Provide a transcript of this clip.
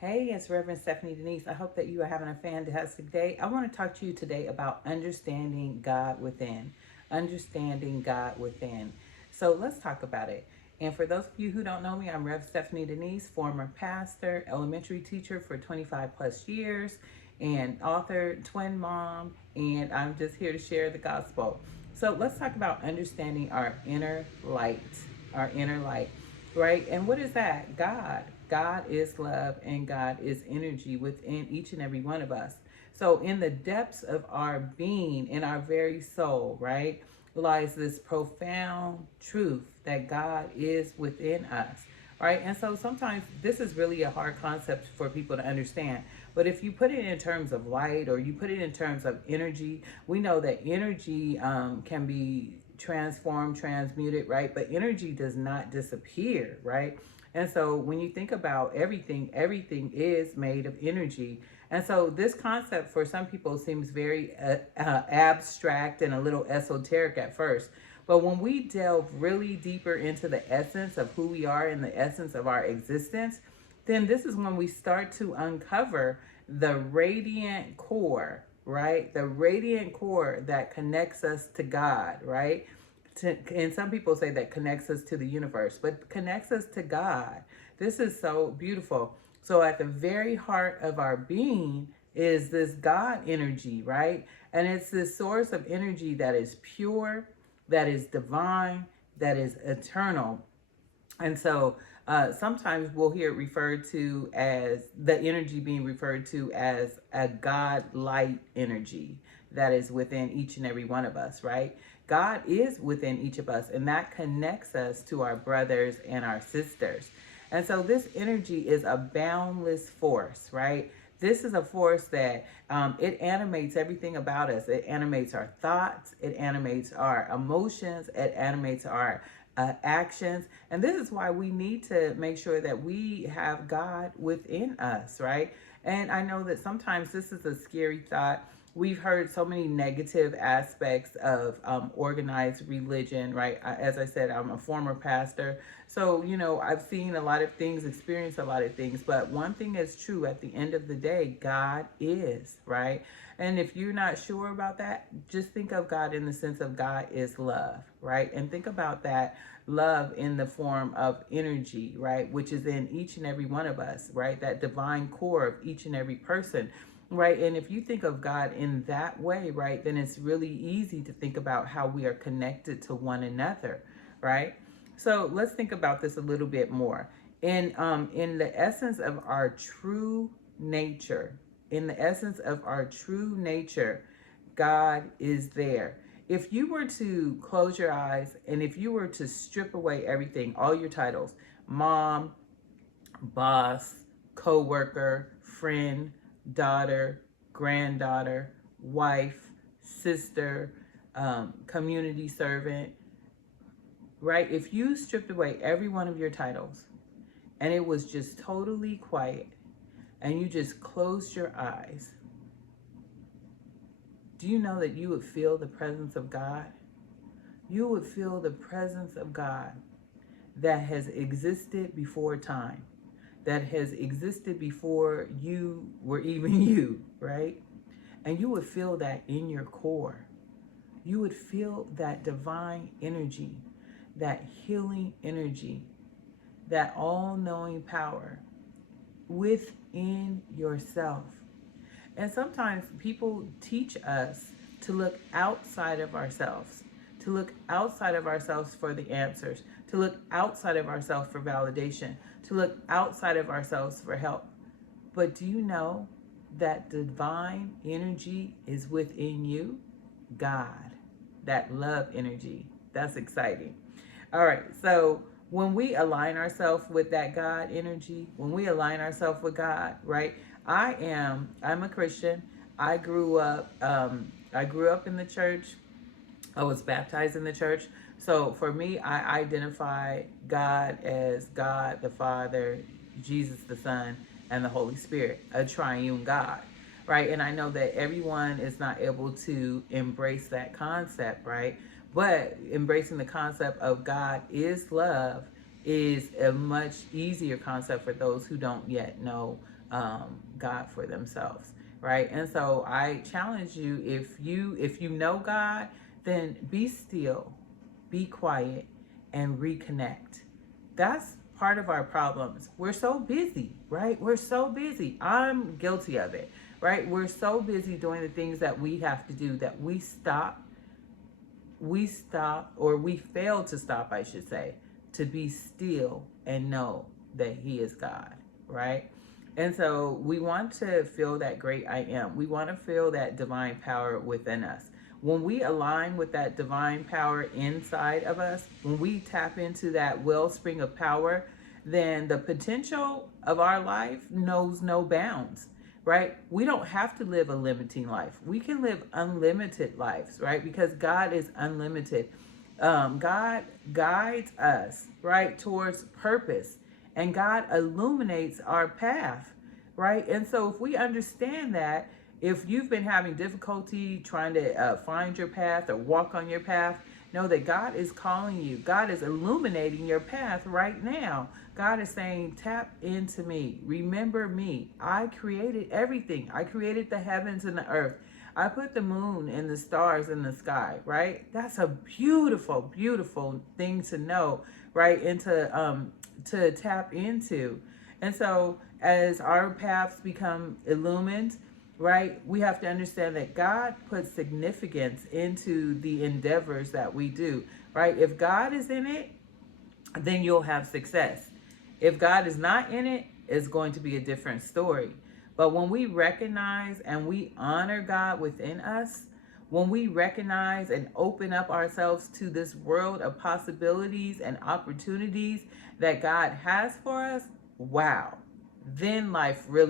Hey, it's Reverend Stephanie Denise. I hope that you are having a fantastic day. I want to talk to you today about understanding God within. Understanding God within. So let's talk about it. And for those of you who don't know me, I'm Rev Stephanie Denise, former pastor, elementary teacher for 25 plus years, and author, twin mom, and I'm just here to share the gospel. So let's talk about understanding our inner light. Our inner light. Right? And what is that? God. God is love and God is energy within each and every one of us. So, in the depths of our being, in our very soul, right, lies this profound truth that God is within us, right? And so sometimes this is really a hard concept for people to understand. But if you put it in terms of light or you put it in terms of energy, we know that energy can be transformed, transmuted, right? But energy does not disappear, right? And so when you think about everything, everything is made of energy. And so this concept for some people seems very abstract and a little esoteric at first. But when we delve really deeper into the essence of who we are and the essence of our existence, then this is when we start to uncover the radiant core, right? The radiant core that connects us to God, right? And some people say that connects us to the universe, but connects us to God. This is so beautiful. So at the very heart of our being is this God energy, right? And it's this source of energy that is pure, that is divine, that is eternal. And so sometimes we'll hear it referred to as the energy being referred to as a God light energy that is within each and every one of us, right? God is within each of us, and that connects us to our brothers and our sisters. And so this energy is a boundless force, right? This is a force that it animates everything about us. It animates our thoughts, it animates our emotions, it animates our actions. And this is why we need to make sure that we have God within us, right? And I know that sometimes this is a scary thought. We've heard so many negative aspects of organized religion, right? As I said, I'm a former pastor. So, I've seen a lot of things, experienced a lot of things. But one thing is true at the end of the day, God is, right? And if you're not sure about that, just think of God in the sense of God is love, right? And think about that love in the form of energy, right? Which is in each and every one of us, right? That divine core of each and every person. Right. And if you think of God in that way, right, then it's really easy to think about how we are connected to one another. Right. So let's think about this a little bit more. In the essence of our true nature, in the essence of our true nature, God is there. If you were to close your eyes and if you were to strip away everything, all your titles, mom, boss, co-worker, friend, daughter, granddaughter, wife, sister, community servant, right? If you stripped away every one of your titles and it was just totally quiet and you just closed your eyes, do you know that you would feel the presence of God? You would feel the presence of God that has existed before time, that has existed before you were even you, right? And you would feel that in your core. You would feel that divine energy, that healing energy, that all-knowing power within yourself. And sometimes people teach us to look outside of ourselves, to look outside of ourselves for the answers, to look outside of ourselves for validation, to look outside of ourselves for help. But do you know that divine energy is within you? God, that love energy. That's exciting. All right, so when we align ourselves with that God energy, when we align ourselves with God, right? I'm a Christian. I grew up in the church. I was baptized in the church. So for me, I identify God as God the Father, Jesus the Son, and the Holy Spirit, a triune God, right? And I know that everyone is not able to embrace that concept, right? But embracing the concept of God is love is a much easier concept for those who don't yet know God for themselves, right? And so I challenge you, if you know God, then be still, be quiet, and reconnect. That's part of our problems. We're so busy, right? We're so busy. I'm guilty of it, right? We're so busy doing the things that we have to do that we stop, or we fail to stop, I should say, to be still and know that He is God, right? And so we want to feel that great I am. We want to feel that divine power within us. When we align with that divine power inside of us, when we tap into that wellspring of power, then the potential of our life knows no bounds, right? We don't have to live a limiting life. We can live unlimited lives, right? Because God is unlimited. God guides us, right, towards purpose, and God illuminates our path, right? And so if we understand that, if you've been having difficulty trying to find your path or walk on your path, know that God is calling you. God is illuminating your path right now. God is saying, tap into me. Remember me. I created everything. I created the heavens and the earth. I put the moon and the stars in the sky, right? That's a beautiful, beautiful thing to know, right? And to tap into. And so as our paths become illumined, right, we have to understand that God puts significance into the endeavors that we do, right? If God is in it, then you'll have success. If God is not in it, it's going to be a different story. But when we recognize and we honor God within us, when we recognize and open up ourselves to this world of possibilities and opportunities that God has for us, wow, then life really